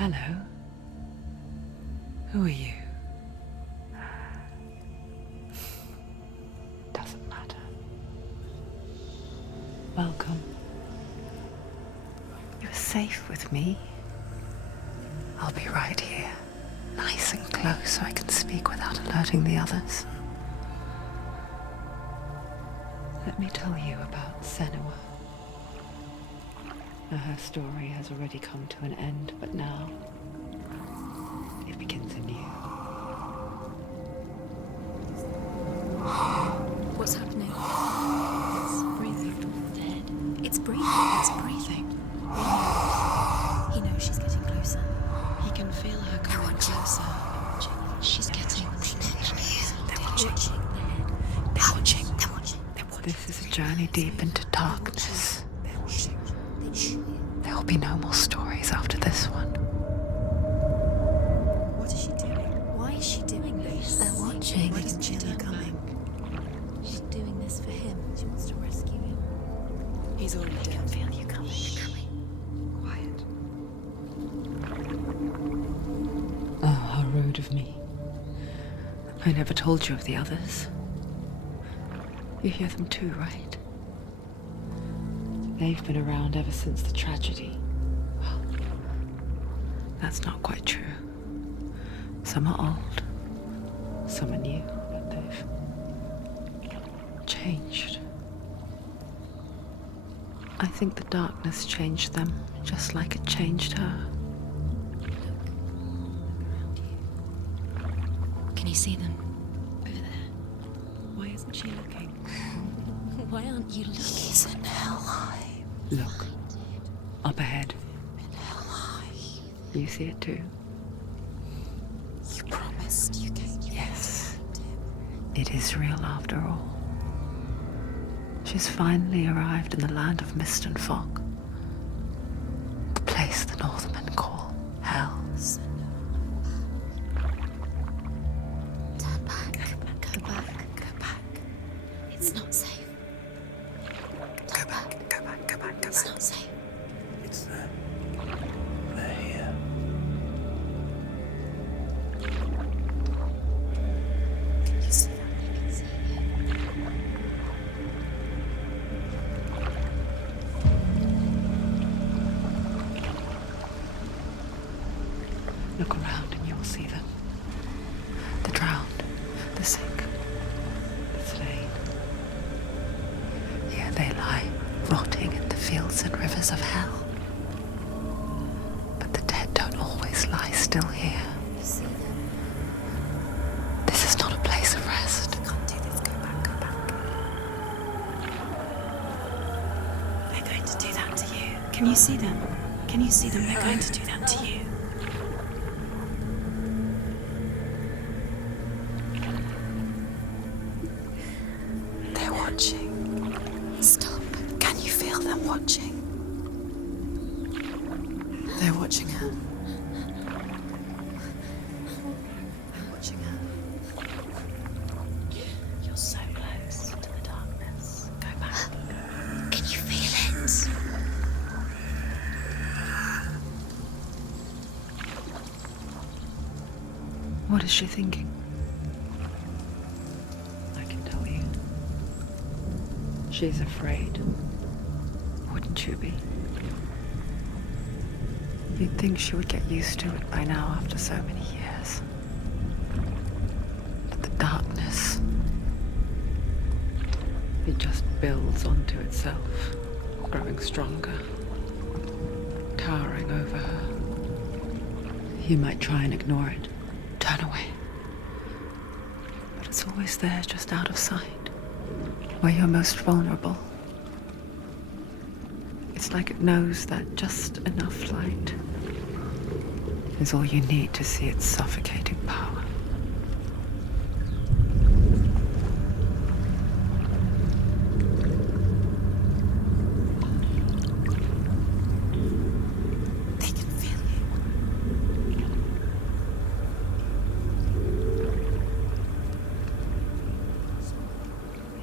Hello. Who are you? Doesn't matter. Welcome. You're safe with me. I'll be right here, nice and close so I can speak without alerting the others. Let me tell you about Senua. Now, her story has already come to an end, but now it begins anew. What's happening? It's breathing. Dead. It's breathing. It's breathing. He knows she's getting closer. He can feel her coming closer. She's getting closer. They're watching. They're watching. They're watching. This is a journey deep into darkness. There will be no more stories after this one. What is she doing? Why is she doing this? They're watching. Why doesn't she turn coming? She's doing this for him. She wants to rescue him. He's already dead. I can feel you coming. Quiet. Oh, how rude of me. I never told you of the others. You hear them too, right? They've been around ever since the tragedy. Well, that's not quite true. Some are old, some are new, but they've changed. I think the darkness changed them, just like it changed her. Can you see them? Over there. Why isn't she looking? Why aren't you looking? He's in Hellheim. Look, up ahead. In Hellheim. You see it too? You promised you came. Yes. It is real after all. She's finally arrived in the land of mist and fog. The place the Northmen call Hell. Turn back. Go back. Go back. It's not safe. Turn back. Go back. Go back. Go back. It's not safe. It's there. They're here. You see that? You can see it. Look around and you will see them. The drowned, the sick, the slain. Here they lie, rotting in the fields and rivers of hell. But the dead don't always lie still here. You see them. This is not a place of rest. You can't do this. Go back. Go back. They're going to do that to you. Can you see them? Can you see them? They're going to do that to you. They're watching. Stop. Can you feel them watching? They're watching her. They're watching her. You're so close to the darkness. Go back. Can you feel it? What is she thinking? I can tell you. She's afraid. Wouldn't you be? You'd think she would get used to it by now after so many years. But the darkness, it just builds onto itself, growing stronger, towering over her. You might try and ignore it, turn away. But it's always there, just out of sight, where you're most vulnerable. It's like it knows that just enough light is all you need to see its suffocating power. They can feel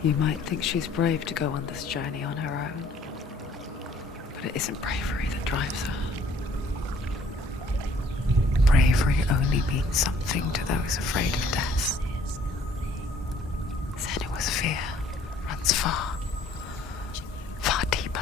you. You might think she's brave to go on this journey on her own, but it isn't bravery that drives her. bravery only means something to those afraid of death. Senua's fear runs far, far deeper.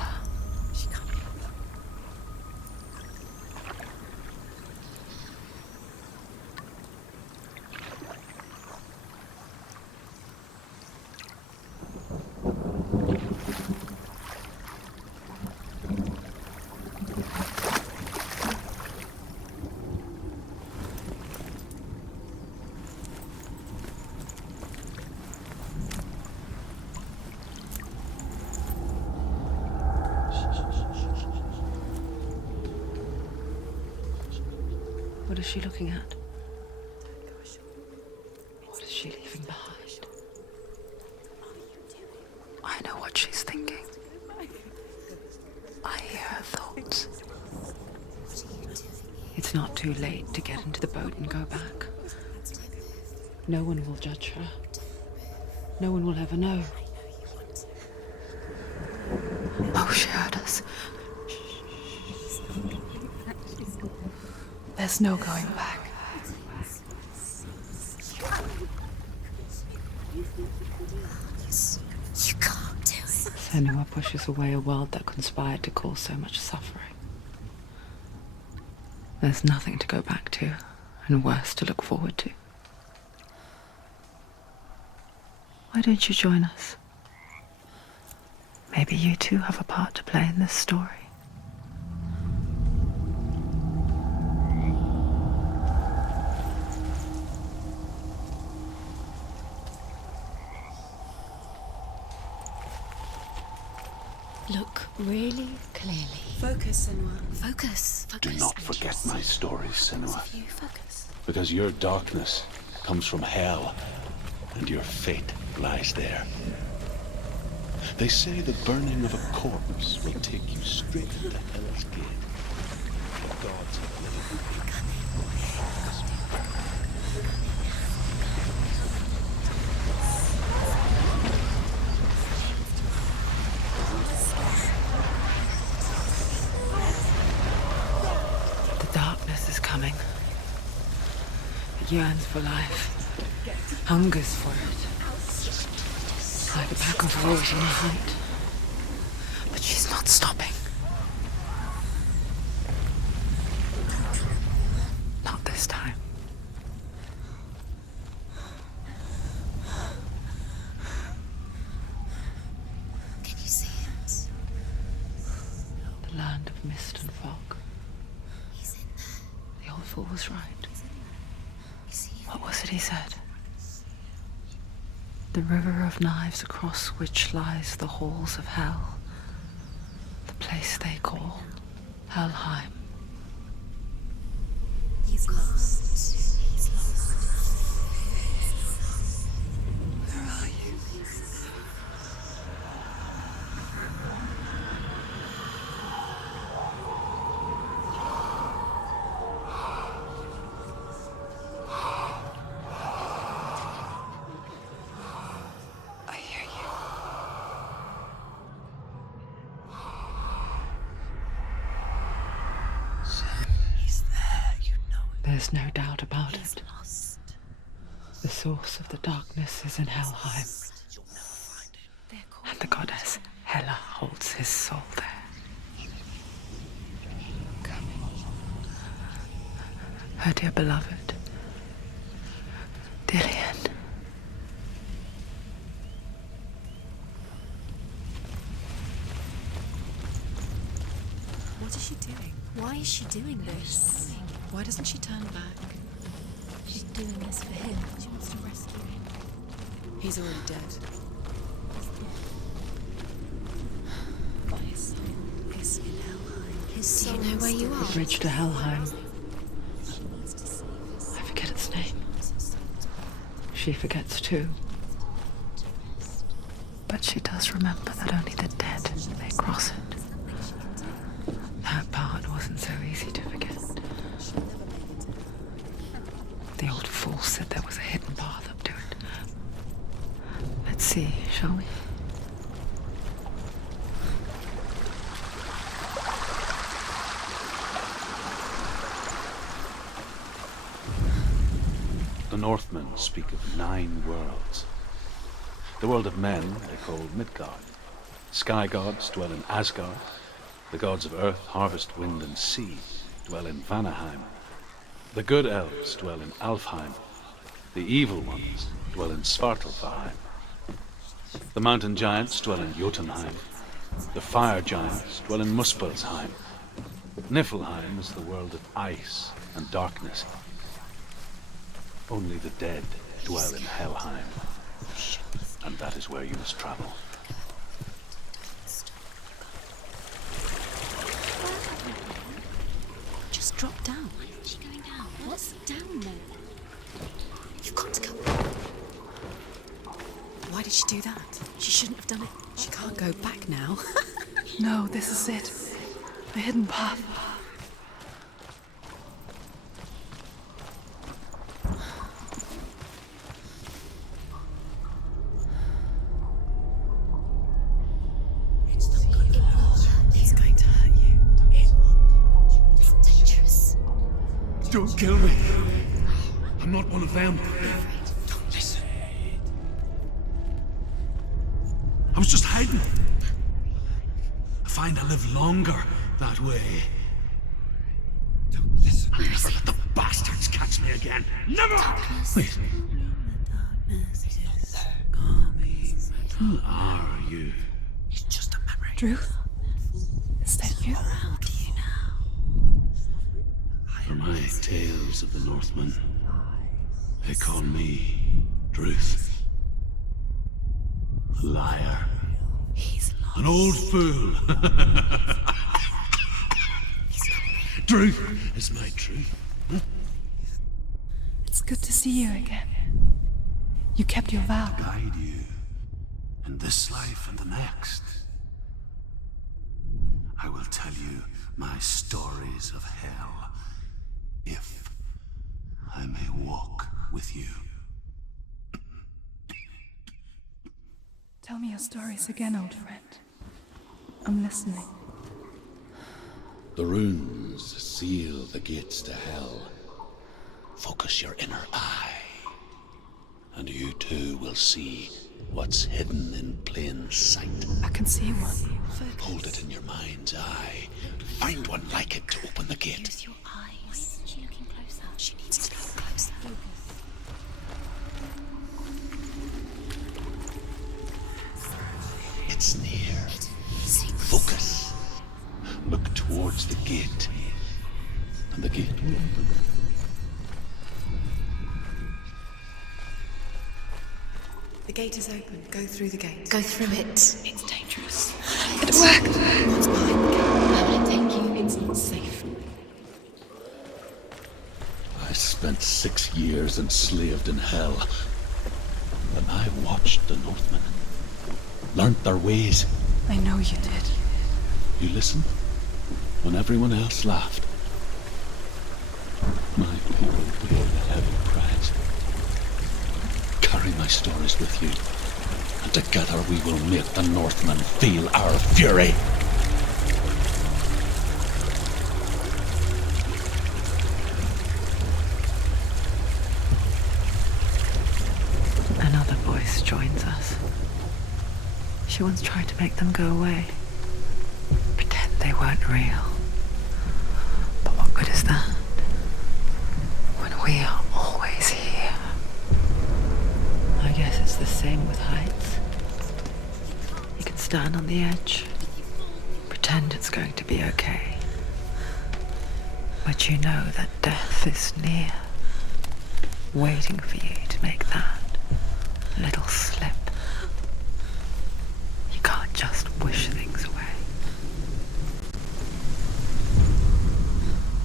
What is she looking at? What is she leaving behind? I know what she's thinking. I hear her thoughts. It's not too late to get into the boat and go back. No one will judge her. No one will ever know. Oh, she heard us. There's no going back. You can't do it. Senua pushes away a world that conspired to cause so much suffering. There's nothing to go back to, and worse to look forward to. Why don't you join us? Maybe you too have a part to play in this story. Look really clearly. Focus, Senua. Focus. Do not forget my stories, Senua. You focus. Because your darkness comes from hell, and your fate lies there. They say the burning of a corpse will take you straight into Hell's Gate. The gods have let it be. The darkness is coming. It yearns for life, hungers for it. Like a pack of wolves on a hunt. But she's not stopping. Not this time. Can you see it? The land of mist and fog. He's in there. The old fool was right. You see him? What was it he said? The river of knives across which lies the halls of hell. The place they call Helheim. He's lost. He's lost. Where are you? I hear you. He's there, you know it. There's no doubt about He's it. lost. The source of the darkness is in Helheim, and the goddess Hela holds his soul there. Her dear beloved, Dillian. What is she doing? Why is she doing this? Why doesn't she turn back? She's doing this for him. She wants to rescue him. He's already dead. But his soul is in Helheim. His soul. Do you know where you The are? bridge to Helheim. She needs to save his I forget its name. soul. She forgets too. But she does remember that only the dead may cross it. That part wasn't so easy to forget. The old fool said there was a hidden path up to it. Let's see, shall we? Northmen speak of 9 worlds. The world of men they call Midgard. Sky gods dwell in Asgard. The gods of earth, harvest, wind, and sea dwell in Vanaheim. The good elves dwell in Alfheim. The evil ones dwell in Svartalfheim. The mountain giants dwell in Jotunheim. The fire giants dwell in Muspelheim. Niflheim is the world of ice and darkness. Only the dead dwell in Helheim. And that is where you must travel. Just drop down. Why isn't she going down? What's down there? You've got to go. Why did she do that? She shouldn't have done it. She can't go back now. No, this is it. The hidden path. It's going to hurt you. It's dangerous. Don't kill me. I'm not one of them. Don't listen. I was just hiding. I find I live longer that way. Don't listen. Never let the bastards catch me again. Never! Wait. Who are you? It's just a memory. Druth? Is that you? How do you know? For my tales of the Northmen, they call me Druth. A liar. He's lost. An old fool. Druth is my truth. It's good to see you again. You kept your vow. Guide you in this life and the next. I will tell you my stories of hell, if I may walk with you. Tell me your stories again, old friend. I'm listening. The runes seal the gates to hell. Focus your inner eye, and you too will see what's hidden in plain sight. I can see one. Hold it in your mind's eye. Find one like it to open the gate. Use your eyes. Is she looking closer? She needs to look closer. It's near. Secrets. Focus. Look towards the gate, and the gate will open. The gate is open. Go through the gate. Go through it. It's dangerous. It worked! What's behind the gate? Where will it take you? It's not safe. I spent 6 years enslaved in hell, and I watched the Northmen, learnt their ways. I know you did. You listened when everyone else laughed. My people paid a heavy price. Carry my stories with you, and together we will make the Northmen feel our fury. Another voice joins us. She once tried to make them go away. Pretend they weren't real. But what good is that? When we are always here. I guess it's the same with heights. You can stand on the edge, pretend it's going to be okay. But you know that death is near, waiting for you to make that little slip. You can't just wish things away.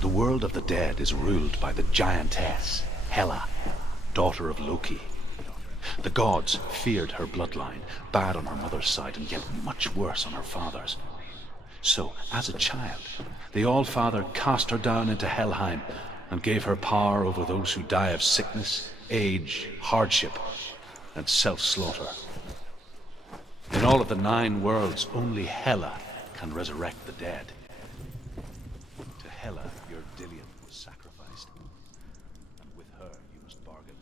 The world of the dead is ruled by the giantess, Hela, daughter of Loki. The gods feared her bloodline, bad on her mother's side and yet much worse on her father's. So, as a child, the All-Father cast her down into Helheim and gave her power over those who die of sickness, age, hardship, and self-slaughter. In all of the 9 worlds, only Hela can resurrect the dead. To Hela, your Dillion was sacrificed, and with her you must bargain.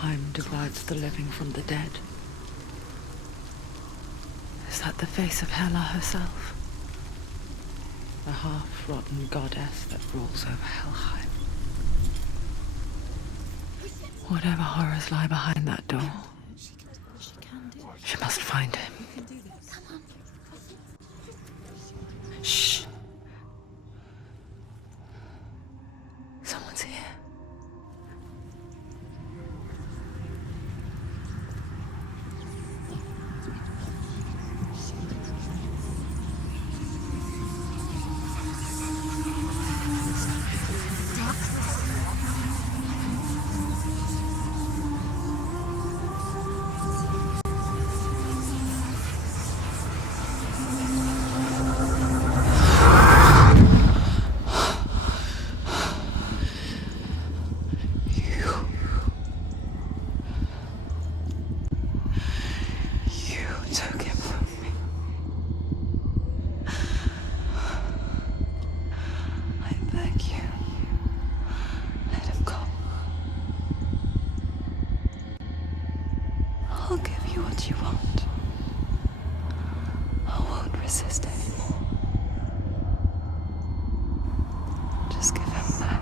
Helheim divides the living from the dead. Is that the face of Hela herself? The half-rotten goddess that rules over Helheim. Whatever horrors lie behind that door, she must find him. Shh. Someone's here. Took him from me. I beg you, let him go. I'll give you what you want. I won't resist anymore. Just give him back.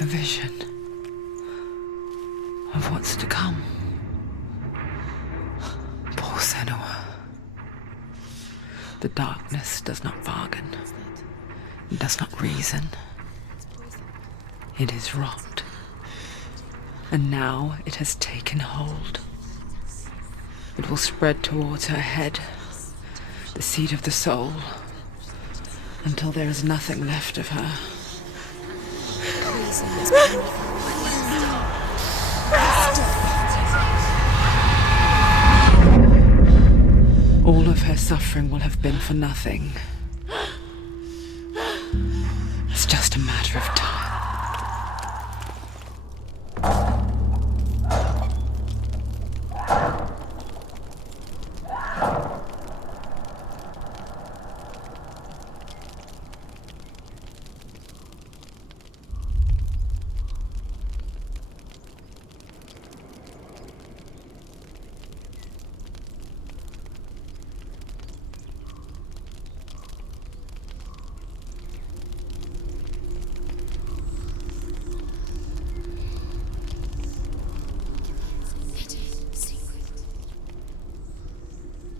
A vision of what's to come. Poor Senua. The darkness does not bargain. It does not reason. It is wrought. And now it has taken hold. It will spread towards her head, the seat of the soul, until there is nothing left of her. All of her suffering will have been for nothing. It's just a matter of time.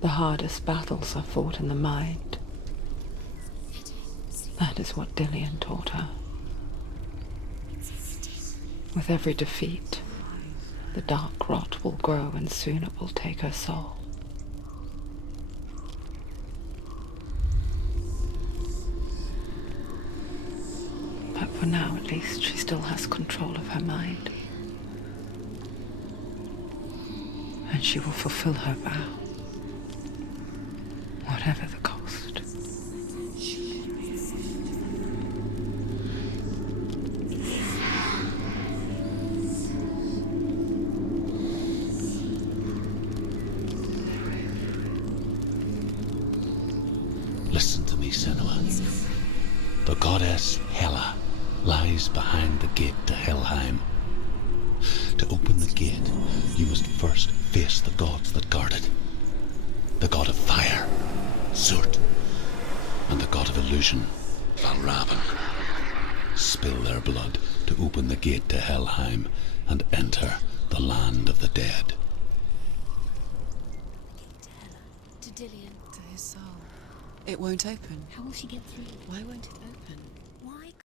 The hardest battles are fought in the mind. That is what Dillian taught her. With every defeat, the dark rot will grow and soon it will take her soul. But for now, at least, she still has control of her mind. And she will fulfill her vow, whatever the cost. Listen to me, Senua. The goddess Hela lies behind the gate to Helheim. To open the gate, you must first face the gods that guard it. The god of fire, Surt, and the god of illusion, Valravan. Spill their blood to open the gate to Helheim and enter the land of the dead. To Dillian. To his soul. It won't open. How will she get through? Why won't it open?